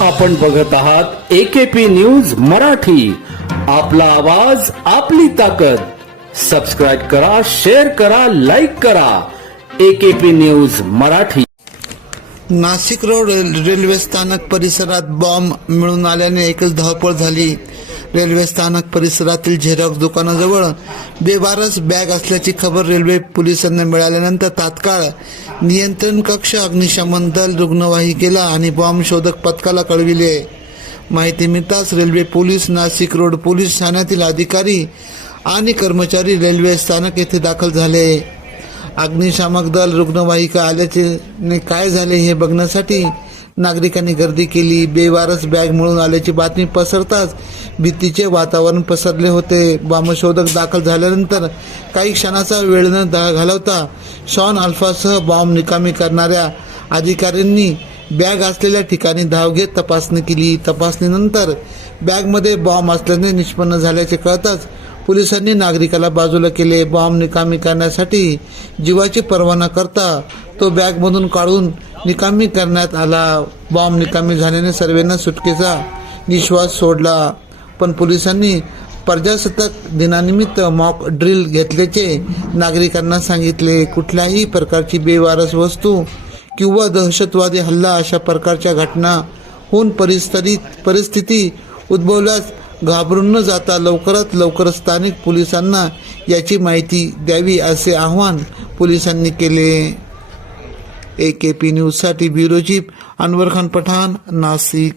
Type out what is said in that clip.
आपण बघत आहात AKP न्यूज मराठी. आपला आवाज आपली ताकद. सबस्क्राइब करा, शेअर करा, लाईक करा. AKP news Marathi. Nashik road railway स्थानक परिसरात बॉम्ब मिळून आल्याने एकच धावपळ झाली. रेल्वे स्थानक परिसरातील झेरॉक्स दुकानाजवळ बेवारस बॅग असल्याची खबर रेल्वे पोलिसांना मिळाल्यानंतर तात्काळ नियंत्रण कक्ष, अग्निशमन दल, रुग्णवाहिकेला आणि बॉम्ब शोधक पथकाला कळविले. माहिती मिळताच railway police, Nashik road police ठाण्यातील अधिकारी आणि कर्मचारी रेल्वे स्थानक येथे दाखल झाले. अग्निशामक दल, रुग्णवाहिका आल्याचे काय झाले हे बघण्यासाठी नागरिकांनी गर्दी केली. बेवारस बॅग मिळून आल्याची बातमी पसरताच भीतीचे वातावरण पसरले होते. बॉम्बशोधक दाखल झाल्यानंतर काही क्षणाचा वेळ न घालवता शॉन अल्फासह बॉम्ब निकामी करणाऱ्या अधिकाऱ्यांनी बॅग असलेल्या ठिकाणी धाव घेत तपासणी केली. तपासणीनंतर बॅगमध्ये बॉम्ब असल्याने निष्पन्न झाल्याचे कळताच पोलिसांनी नागरिकाला बाजूला केले. बॉम्ब निकामी करण्यासाठी जीवाची पर्वा न करता तो बॅगमधून काढून निकामी करण्यात आला. बॉम्ब निकामी झाल्याने सर्वांना सुटकेचा निश्वास सोडला. पण पोलिसांनी प्रजासत्ताक दिनानिमित्त मॉक ड्रिल घेतल्याचे नागरिकांना सांगितले. कुठल्याही प्रकारची बेवारस वस्तू किंवा दहशतवादी हल्ला अशा प्रकारच्या घटना होऊन परिस्थिती उद्भवल्यास घाबरून न जाता लवकरात लवकर स्थानिक पोलिसांना याची माहिती द्यावी असे आवाहन पोलिसांनी केले. AKP न्यूजसाठी ब्युरो चीफ अनवर खान पठाण, नाशिक.